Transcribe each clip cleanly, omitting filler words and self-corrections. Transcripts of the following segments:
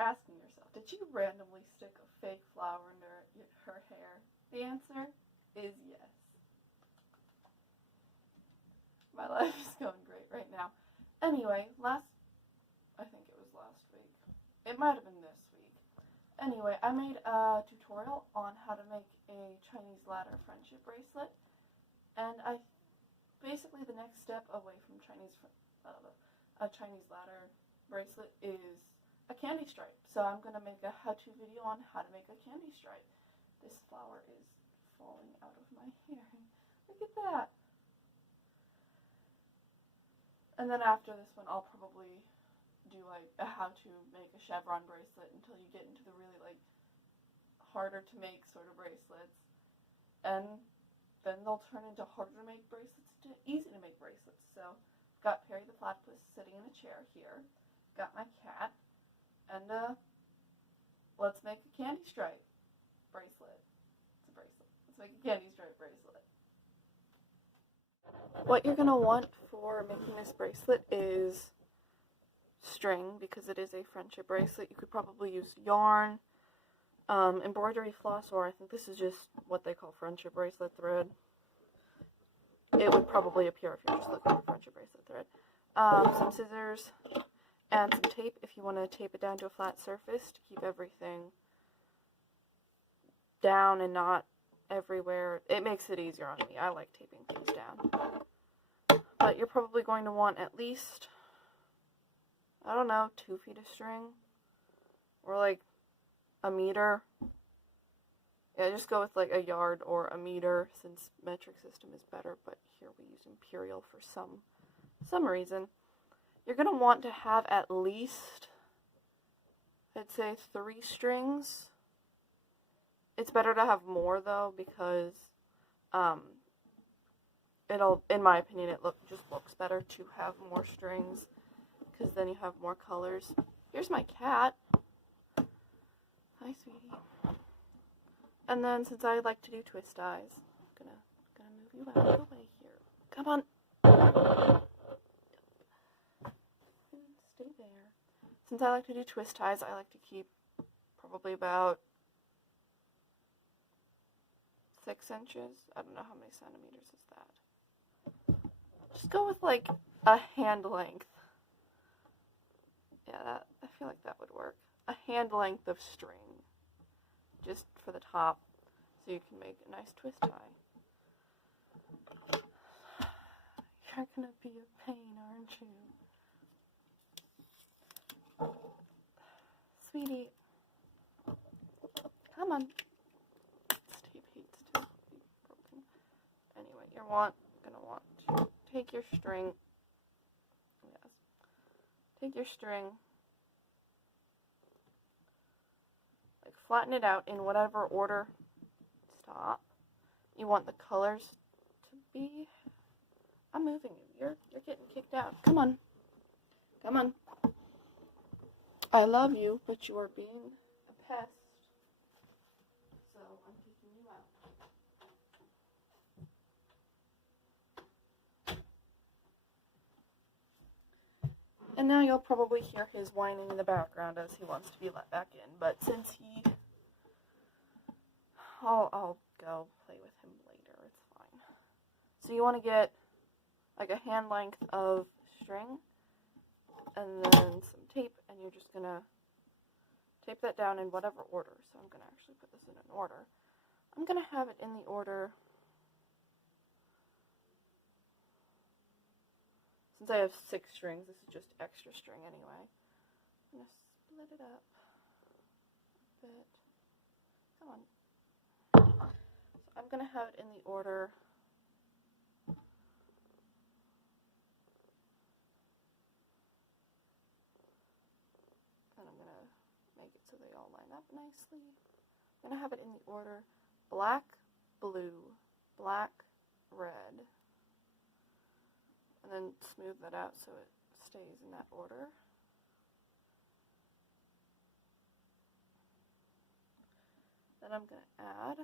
asking yourself, did you randomly stick a fake flower under her hair? The answer is yes. My life is going great right now. Anyway, I think it was last week. It might have been this week. Anyway, I made a tutorial on how to make a Chinese ladder friendship bracelet. And basically the next step away from a Chinese ladder bracelet is a candy stripe. So I'm going to make a how-to video on how to make a candy stripe. This flower is falling out of my hair. Look at that. And then after this one, I'll probably do like a how to make a chevron bracelet until you get into the really like harder to make sort of bracelets. And then they'll turn into harder to make bracelets to easy to make bracelets. So got Perry the platypus sitting in a chair here. Got my cat. And let's make a candy stripe bracelet. It's a bracelet. Let's make a candy stripe bracelet. What you're going to want for making this bracelet is string, because it is a friendship bracelet. You could probably use yarn, embroidery floss, or I think this is just what they call friendship bracelet thread. It would probably appear if you're just looking for friendship bracelet thread. Some scissors and some tape if you want to tape it down to a flat surface to keep everything down and not everywhere. It makes it easier on me. I like taping things down. But you're probably going to want at least, I don't know, 2 feet of string, or like a meter. Yeah, just go with like a yard or a meter, since metric system is better, but here we use imperial for some reason. You're going to want to have at least, I'd say, 3 strings. It's better to have more though, because it'll, in my opinion, it just looks better to have more strings, because then you have more colors. Here's my cat. Hi, sweetie. And then, since I like to do twist ties, I'm gonna move you out of the way here. Come on. Stay there. Since I like to do twist ties, I like to keep probably about 6 inches. I don't know how many centimeters is that. Just go with like a hand length. Yeah, I feel like that would work. A hand length of string, just for the top, so you can make a nice twist tie. You're gonna be a pain, aren't you? Sweetie, come on. This tape hates to be broken. Anyway, you're gonna want to take your string. Yes. Take your string. Like, flatten it out in whatever order. Stop. You want the colors to be. I'm moving you. You're getting kicked out. Come on. Come on. I love you, but you are being a pest. So I'm kicking you out. And now you'll probably hear his whining in the background as he wants to be let back in. But since I'll go play with him later. It's fine. So you want to get like a hand length of string, and then some tape, and you're just going to tape that down in whatever order. So I'm going to actually put this in an order. I'm going to have it in the order, since I have 6 strings, this is just extra string anyway. I'm going to split it up a bit. Come on. So I'm going to have it in the order make it so they all line up nicely. I'm going to have it in the order black, blue, black, red, and then smooth that out so it stays in that order. Then I'm going to add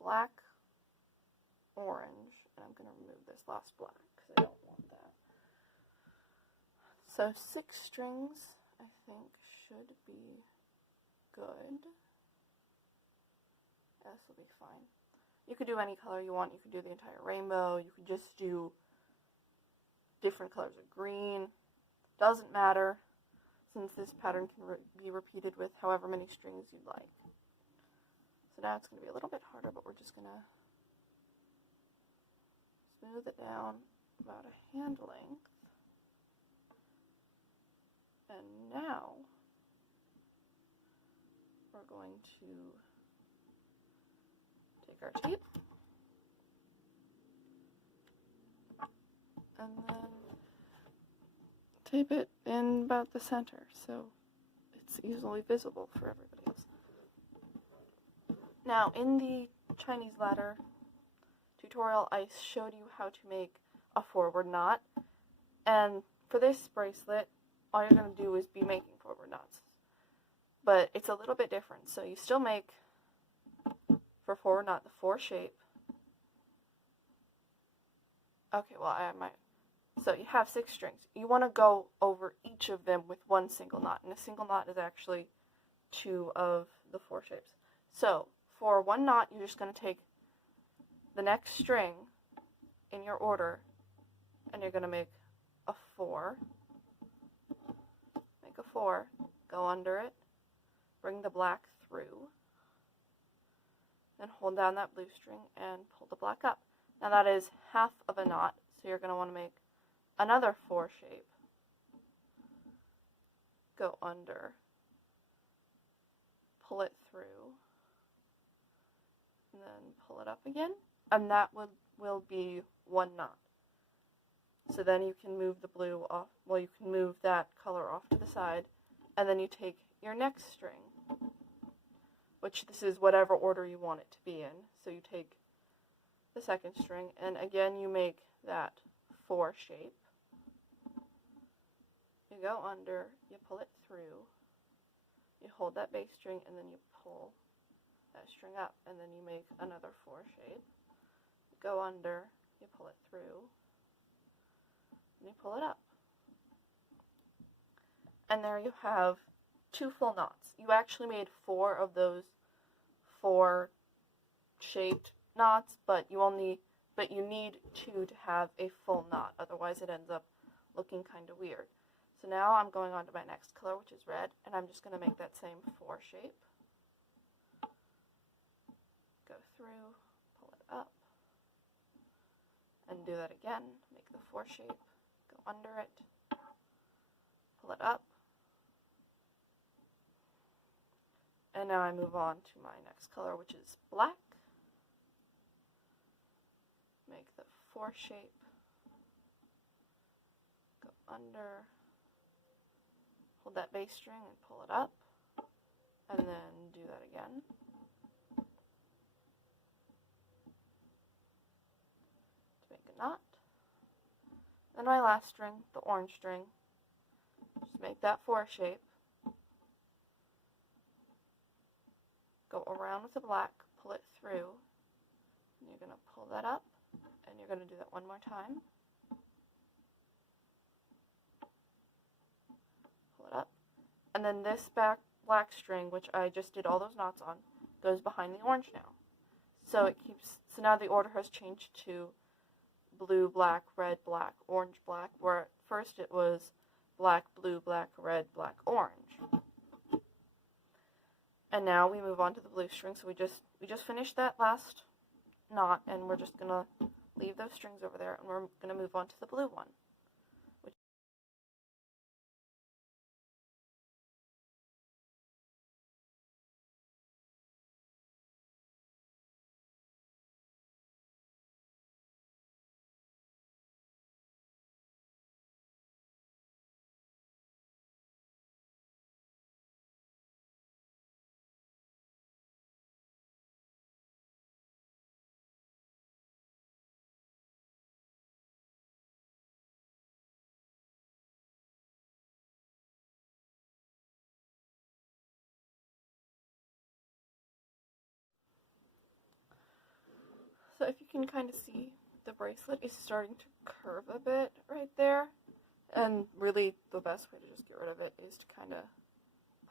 black, orange, and I'm going to remove this last black because I don't want that. So 6 strings, I think, should be good. This will be fine. You could do any color you want. You could do the entire rainbow. You could just do different colors of green. Doesn't matter, since this pattern can be repeated with however many strings you'd like. So now it's going to be a little bit harder, but we're just going to smooth it down about a hand length. And now we're going to take our tape and then tape it in about the center so it's easily visible for everybody else. Now, in the Chinese ladder tutorial, I showed you how to make a forward knot, and for this bracelet, all you're going to do is be making forward knots. But it's a little bit different, so you still make, for forward knot, the 4 shape. Okay, well, I might. So you have 6 strings. You want to go over each of them with 1 single knot, and a single knot is actually 2 of the 4 shapes. So for 1 knot, you're just going to take the next string in your order, and you're going to make a 4. Make a 4, go under it, bring the black through, then hold down that blue string and pull the black up. Now that is half of a knot, so you're going to want to make another 4 shape, go under, pull it through, and then pull it up again, and that will be 1 knot. So then you can move the blue off, well, you can move that color off to the side, and then you take your next string, which this is whatever order you want it to be in. So you take the second string, and again you make that 4 shape. You go under, you pull it through, you hold that bass string, and then you pull that string up, and then you make another 4 shape. You go under, you pull it through, and you pull it up. And there you have 2 full knots. You actually made 4 of those 4 shaped knots, but you need 2 to have a full knot, otherwise it ends up looking kind of weird. So now I'm going on to my next color, which is red, and I'm just going to make that same 4 shape. Go through, pull it up, and do that again. Make the 4 shape, go under it, pull it up, and now I move on to my next color, which is black. Make the 4 shape, go under, hold that bass string and pull it up, and then do that again. To make a knot. Then my last string, the orange string, just make that 4 shape, go around with the black, pull it through, and you're going to pull that up, and you're going to do that one more time. Pull it up. And then this black string, which I just did all those knots on, goes behind the orange now. So now the order has changed to blue, black, red, black, orange, black, where at first it was black, blue, black, red, black, orange. And now we move on to the blue string. So we just finished that last knot, and we're just going to leave those strings over there, and we're going to move on to the blue one. So if you can kind of see, the bracelet is starting to curve a bit right there. And really, the best way to just get rid of it is to kind of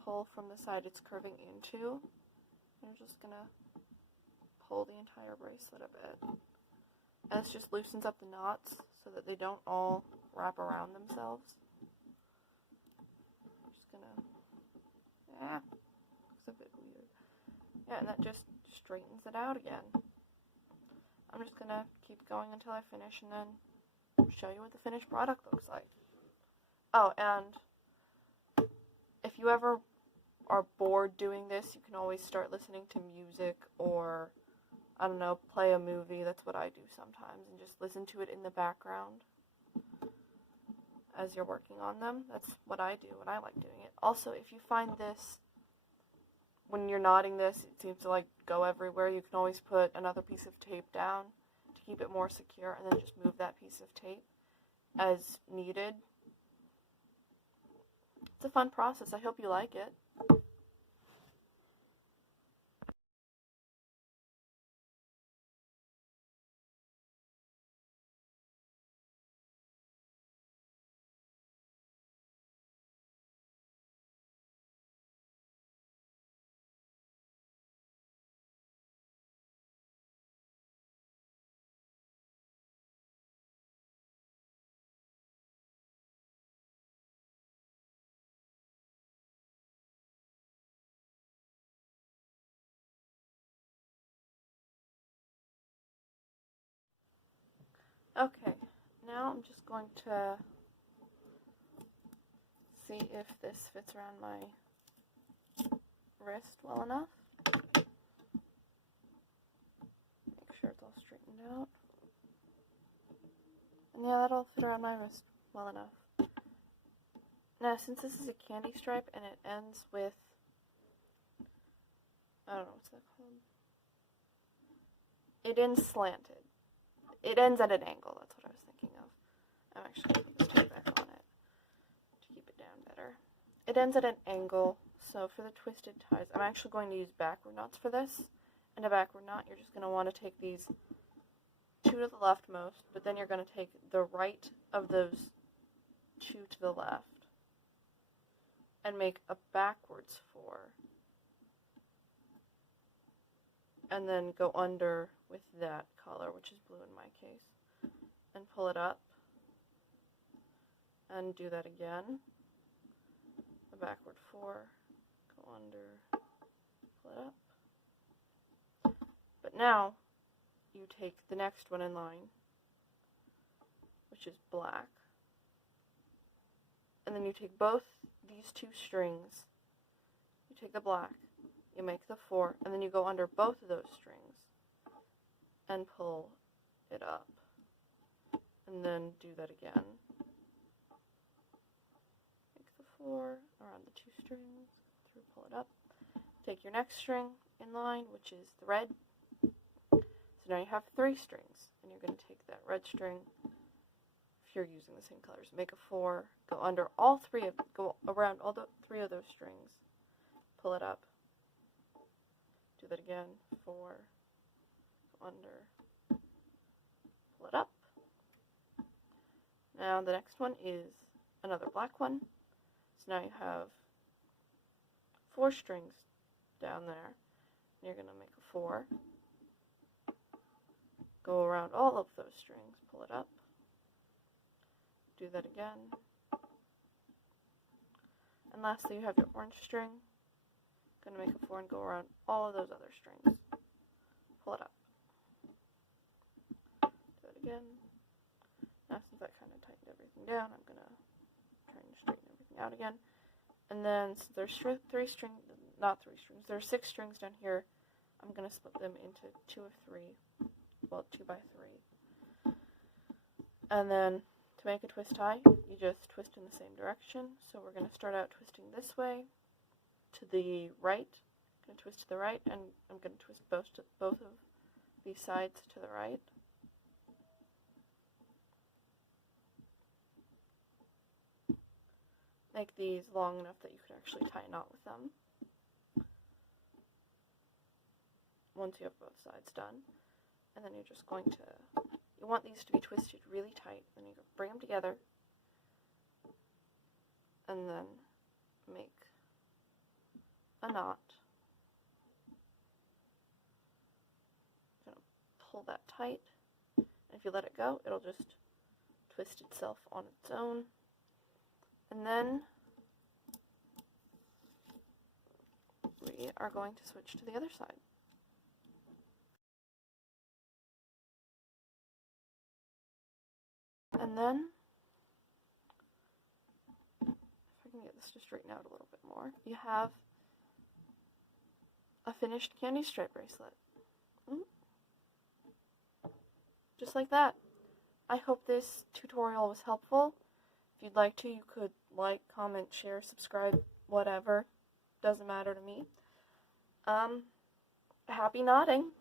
pull from the side it's curving into. And you're just going to pull the entire bracelet a bit. And this just loosens up the knots so that they don't all wrap around themselves. I'm just going to, looks a bit weird. Yeah, and that just straightens it out again. I'm just going to keep going until I finish and then show you what the finished product looks like. Oh, and if you ever are bored doing this, you can always start listening to music or, I don't know, play a movie. That's what I do sometimes, and just listen to it in the background as you're working on them. That's what I do, and I like doing it. Also, if you find this, when you're knotting this, it seems to like go everywhere, you can always put another piece of tape down to keep it more secure, and then just move that piece of tape as needed. It's a fun process. I hope you like it. Okay, now I'm just going to see if this fits around my wrist well enough. Make sure it's all straightened out. And yeah, that'll fit around my wrist well enough. Now, since this is a candy stripe and it ends with, I don't know, what's that called? It ends slanted. It ends at an angle, that's what I was thinking of. I'm actually going to put this tape back on it to keep it down better. It ends at an angle, so for the twisted ties, I'm actually going to use backward knots for this. And a backward knot, you're just going to want to take these two to the leftmost, but then you're going to take the right of those two to the left and make a backwards 4. And then go under with that color, which is blue in my case, and pull it up, and do that again, a backward 4, go under, pull it up. But now, you take the next one in line, which is black, and then you take both these two strings, you take the black, you make the 4, and then you go under both of those strings and pull it up. And then do that again. Make the 4 around the 2 strings, through, pull it up. Take your next string in line, which is the red. So now you have 3 strings, and you're going to take that red string, if you're using the same colors, make a 4, go under all 3 of, go around all the 3 of those strings, pull it up. Do that again, 4, go under, pull it up. Now the next one is another black one. So now you have 4 strings down there. And you're going to make a 4, go around all of those strings, pull it up. Do that again. And lastly, you have your orange string. Going to make a 4 and go around all of those other strings. Pull it up. Do it again. Now since I kind of tightened everything down, I'm going to try and straighten everything out again. And then since there's 3 strings, not 3 strings, there's 6 strings down here, I'm going to split them into 2 of 3, well 2 by 3. And then to make a twist tie, you just twist in the same direction. So we're going to start out twisting this way, to the right. I'm going to twist to the right, and I'm going to twist both of these sides to the right. Make these long enough that you could actually tie a knot with them. Once you have both sides done. And then you're just going to, you want these to be twisted really tight, then you bring them together, and then make a knot. I'm going to pull that tight. And if you let it go, it'll just twist itself on its own. And then we are going to switch to the other side. And then, if I can get this to straighten out a little bit more, you have a finished candy stripe bracelet. Just like that. I hope this tutorial was helpful. If you'd like to, you could like, comment, share, subscribe, whatever. Doesn't matter to me. Happy knotting!